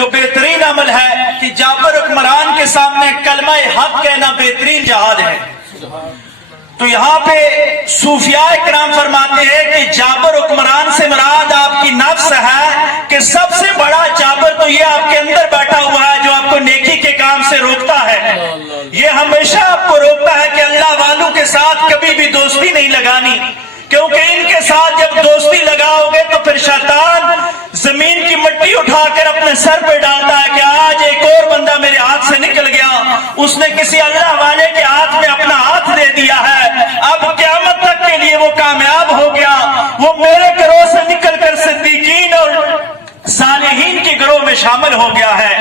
جو بہترین عمل ہے کہ جابر حکمران کے سامنے کلمہ حق کہنا بہترین جہاد ہے۔ تو یہاں پہ صوفیاء کرام فرماتے ہیں کہ جابر حکمران سے مراد آپ کی نفس ہے، کہ سب سے بڑا جابر تو یہ آپ کے اندر بیٹھا ہوا ہے جو آپ کو نیکی کے کام سے روکتا ہے۔ یہ ہمیشہ آپ کو روکتا ہے کہ اللہ والوں کے ساتھ کبھی بھی دوستی نہیں لگانی، کیونکہ ان کے ساتھ جب دوستی لگاؤ گے تو پھر شیطان زمین کی مٹی اٹھا کر اپنے سر پہ ڈالتا ہے کہ آج ایک اور بندہ میرے ہاتھ سے نکل گیا، اس نے کسی اللہ والے کے ہاتھ میں اپنا ہاتھ دے دیا ہے، اب قیامت تک کے لیے وہ کامیاب ہو گیا، وہ میرے گروہ سے نکل کر صدیقین اور صالحین کے گروہ میں شامل ہو گیا ہے۔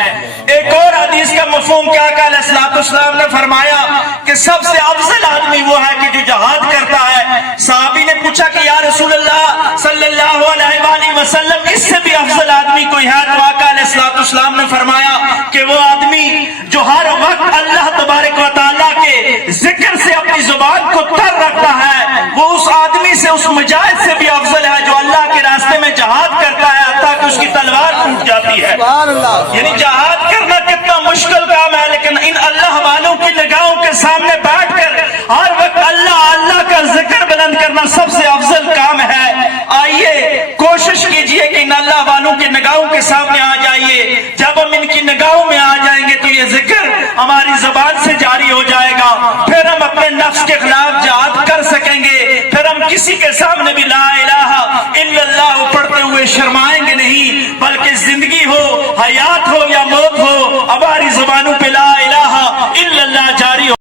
ایک اور حدیث کا مفہوم کیا کہ علیہ الصلوۃ والسلام نے فرمایا کہ سب سے افضل آدمی وہ ہے کہ جو جہاد کرتا ہے۔ صحابی نے پوچھا کہ یا رسول اللہ صلی اللہ علیہ وآلہ وسلم اس سے بھی افضل آدمی کوئی ہے؟ تو آقا علیہ الصلوۃ والسلام نے فرمایا کہ وہ آدمی جو ہر وقت اللہ تبارک و تعالیٰ کے ذکر سے اپنی زبان کو تر رکھتا ہے، وہ اس آدمی سے، اس مجاہد سے بھی افضل ہے جو اللہ کے راستے میں جہاد کرتا ہے حتیٰ کہ اس کی تلوار ٹوٹ جاتی ہے۔ یعنی جہاد کرنا کتنا مشکل کام ہے، لیکن ان اللہ والوں کی نگاہوں کے سامنے بیٹھ کر ہر وقت اللہ کا ذکر بلند کرنا سب سے افضل کام ہے۔ آئیے کوشش کیجئے کہ ان اللہ والوں کی نگاہوں کے سامنے آ جائیے، جب ہم ان کی نگاہوں میں آ جائیں گے تو یہ ذکر ہماری زبان سے جاری ہو جائے گا، پھر ہم اپنے نفس کے خلاف جہاد کر سکیں گے، پھر ہم کسی کے سامنے بھی لا الہ الا اللہ پڑھتے ہوئے شرمائیں گے نہیں، بلکہ زندگی ہو، حیات ہو یا موت